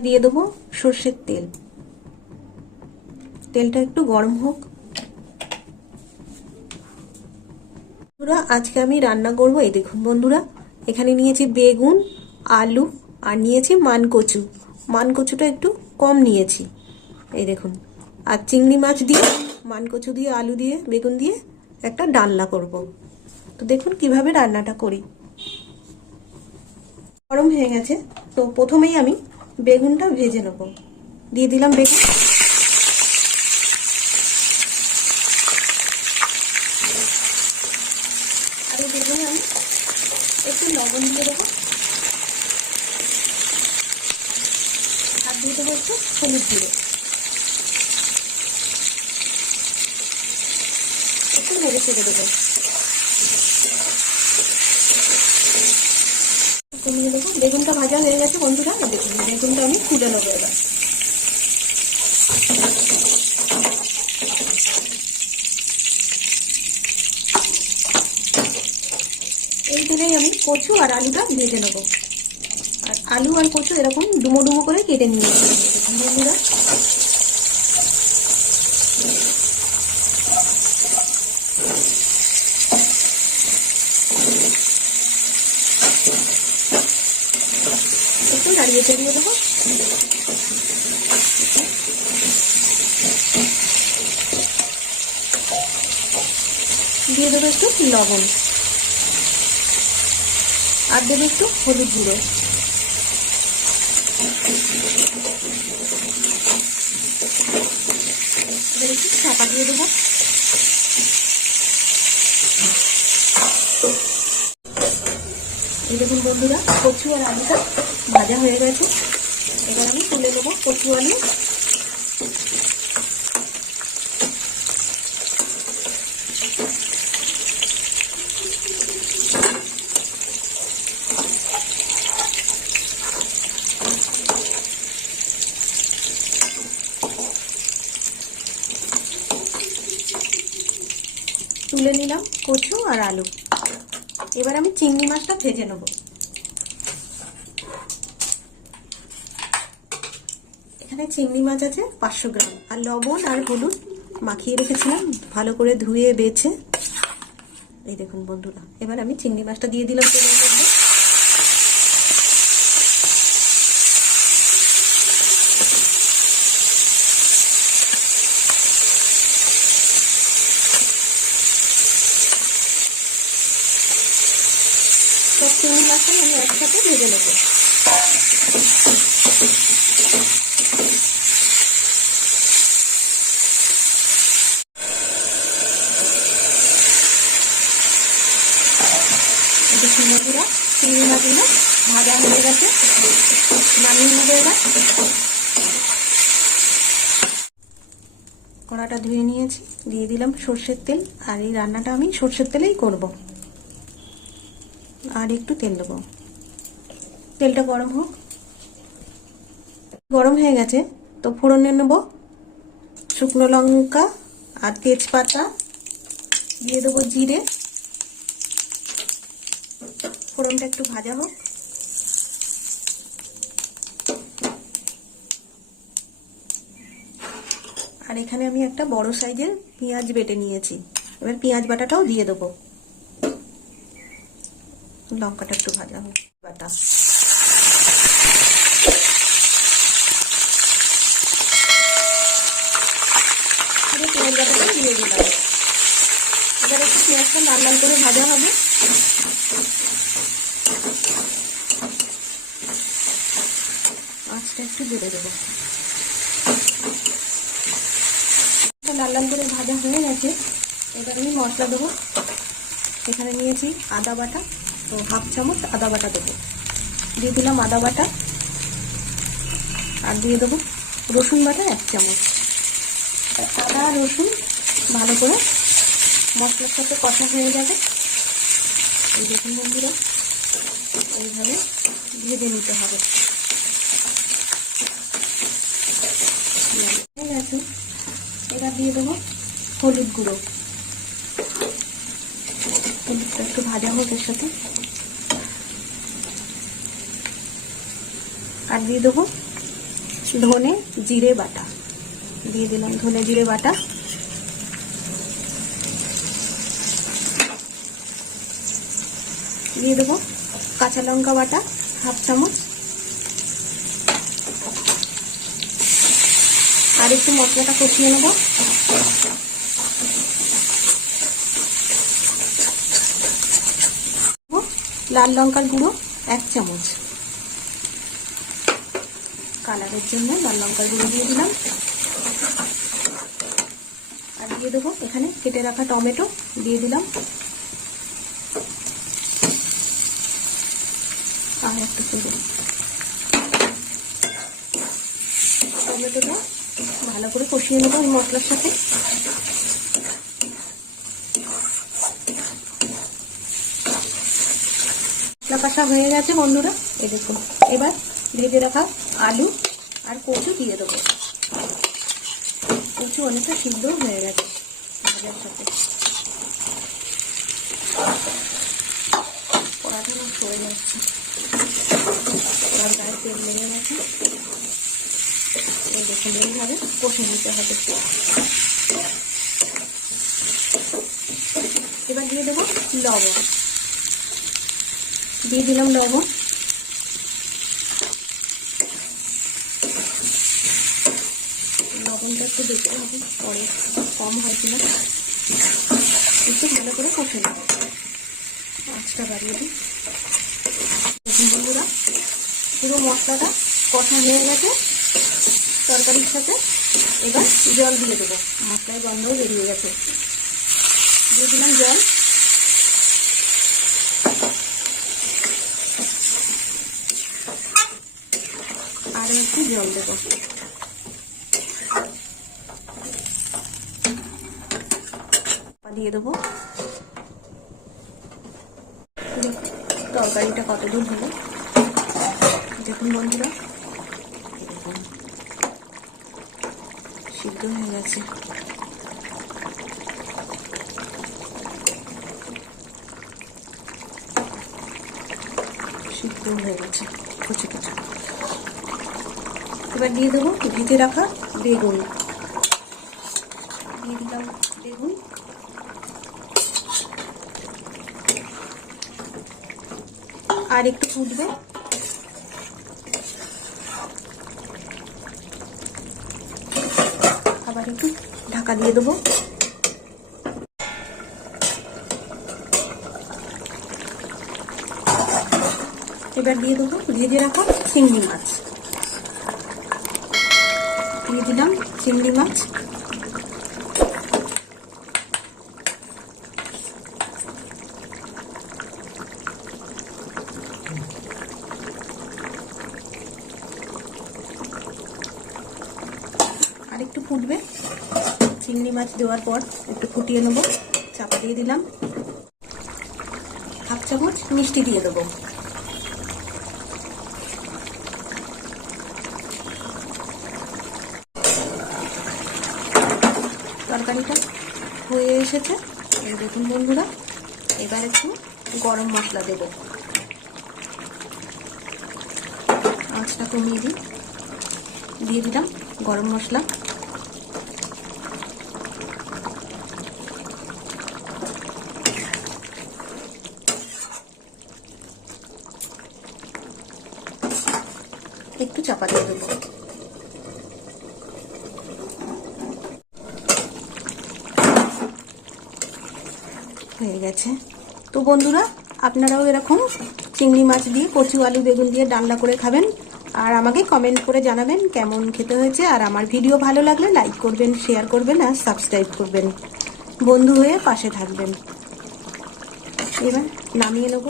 দিয়ে দেবো সর্ষের তেল। তেলটা একটু গরম হোক। বন্ধুরা, আজকে আমি রান্না করব, এই দেখুন বন্ধুরা, এখানে নিয়েছি বেগুন, আলু, আর নিয়েছি মানকচু। মানকচুটা একটু কম নিয়েছি, এই দেখুন। আর চিংড়ি মাছ দিয়ে, মানকচু দিয়ে, আলু দিয়ে, বেগুন দিয়ে একটা ডালনা করব। তো দেখুন কীভাবে রান্নাটা করি। গরম হয়ে গেছে, তো প্রথমেই আমি বেগুনটা ভেজে নেব। দিয়ে দিলাম বেগুন। আর বেগুনে আমি একটু লবণ দিয়ে দেবো। আর দিয়ে দেবো একটু হলুদ দিয়ে একটু ভেজে ছেড়ে দেবো কমিয়ে দেবো বেগুনটা ভাজা হয়ে গেছে বন্ধুরা দেখুন বেগুনটা আমি তুলে নেব এবার। এইখানেই আমি কচু আর আলুটা ভেজে নেব। আর আলু আর কচু এরকম ডুমো ডুমো করে কেটে নিয়েছি। বন্ধুরা একটু নাড়িয়ে চাড়িয়ে দেবো। দিয়ে দেবো একটু লবণ। আর দেবো একটু হলুদ গুঁড়ো। একটু চাপা দিয়ে দেবো। দেখুন বন্ধুরা, কচু আর আলুটা ভাজা হয়ে গেছে। এবার আমি তুলে নেব কচু আলু তুলে নিলাম কচু আর আলু। এবার আমি চিংড়ি মাছটা ভেজে নেব। এখানে চিংড়ি মাছ আছে, পাঁচশো গ্রাম। আর লবণ আর হলুদ মাখিয়ে রেখেছিলাম, ভালো করে ধুয়ে বেছে। এই দেখুন বন্ধুরা, এবার আমি চিংড়ি মাছটা দিয়ে দিলাম চিংড়ি মাছটা আমি একসাথে ভেজে নেব দেখুন বন্ধুরা চিংড়ি মাছগুলো ভাজা হয়ে গেছে। নামিয়ে নেব এবার। কড়াটা ধুয়ে নিয়েছি। দিয়ে দিলাম সর্ষের তেল। আর এই রান্নাটা আমি সর্ষের তেলেই করব। আর একটু তেল দেবো। তেলটা গরম হোক। গরম হয়ে গেছে। তো ফোড়নে নেব শুকনো লঙ্কা আর তেজপাতা। দিয়ে দেবো জিরে। ফোড়নটা একটু ভাজা হোক। আর এখানে আমি একটা বড় সাইজের পেঁয়াজ বেটে নিয়েছি। এবার পেঁয়াজ বাটাটাও দিয়ে দেবো। লঙ্কাটা একটু ভাজা হোক, বাটা। পেঁয়াজ বাটাটা দিয়ে দিলাম। এবার একটু পেঁয়াজটা লাল লাল করে ভাজা হবে। আঁচটা একটু বেড়ে দেবো। লাল লাল করে ভাজা হয়ে গেছে। এবার আমি মশলা দেবো। এখানে নিয়েছি আদা বাটা, তো হাফ চামচ আদা বাটা দেবো। দিয়ে দিলাম আদা বাটা। আর দিয়ে দেবো রসুন বাটা এক চামচ। আদা রসুন ভালো করে মশলার সাথে কষা হয়ে যাবে। এই দেখুন বন্ধুরা, এইভাবে ভেজে নিতে হবে। এবার দিয়ে দেবো হলুদ গুঁড়ো। হলুদটা একটু ভাজা হোক এর সাথে। আর দিয়ে দেবো ধনে জিরে বাটা। দিয়ে দিলাম ধনে জিরে বাটা। দিয়ে দেবো কাঁচা লঙ্কা বাটা, হাফ চামচ। আর একটু মশলাটা কষিয়ে নেব। লাল লঙ্কার গুঁড়ো, এক চামচ। কালারের জন্য লাল লঙ্কার গুঁড়ো দিয়ে দিলাম। আর দিয়ে দেবো এখানে কেটে রাখা টমেটো, দিয়ে দিলাম। আর একটু ভালো করে কষিয়ে নেব এই মশলার সাথে। মশলা কষা হয়ে গেছে বন্ধুরা। এই দেখুন, এবার ভেজে রাখা আলু আর কচু দিয়ে দেবো। কচু অনেকটা সিদ্ধ হয়ে গেছে ভাজার সাথে। নষ্ট হয়ে যাচ্ছে এই দেখুন এইভাবে কষে নিতে হবে এবার দিয়ে দেবো লবণ। দিয়ে দিলাম লবণ। লবণটা একটু দেখতে হবে, পরে কম হয় কিনা একটু ভালো করে কষে নেব। আঁচটা বাড়িয়ে দিই। বন্ধুরা, পুরো মশলাটা কষা হয়ে গেছে। তরকারির সাথে এবার জল দিয়ে দেবো। মশলায় গন্ধও বেরিয়ে গেছে। দিয়ে দিলাম জল। আর একটু জল দেবো। দিয়ে দেবো। তরকারিটা কত দূর হলো? দেখুন বন্ধুরা দেখুন সিদ্ধ হয়ে গেছে। এবার দিয়ে দেবো ভেজে রাখা বেগুন। দিয়ে দিলাম বেগুন। আর একটু ফুটবে। আবার একটু ঢাকা দিয়ে দেবো। এবার দিয়ে দেবো ভেজে রাখা চিংড়ি মাছ। দিয়ে দিলাম চিংড়ি মাছ। একটু ফুটবে। চিংড়ি মাছ দেওয়ার পর একটু ফুটিয়ে নেব। চাপা দিয়ে দিলাম। হাফ চামচ মিষ্টি দিয়ে দেবো। তরকারিটা হয়ে এসেছে। দেখুন বন্ধুরা, এবার একটু গরম মশলা দেব। আঁচটা কমিয়ে দিই। দিয়ে দিলাম গরম মশলা। একটু চাপা দিয়ে দেবো। হয়ে গেছে। তো বন্ধুরা, আপনারাও এরকম চিংড়ি মাছ দিয়ে, কচু আলু বেগুন দিয়ে ডালনা করে খাবেন আর আমাকে কমেন্ট করে জানাবেন কেমন খেতে হয়েছে। আর আমার ভিডিও ভালো লাগলে লাইক করবেন শেয়ার করবেন আর সাবস্ক্রাইব করবেন। বন্ধু হয়ে পাশে থাকবেন। এবার নামিয়ে নেব।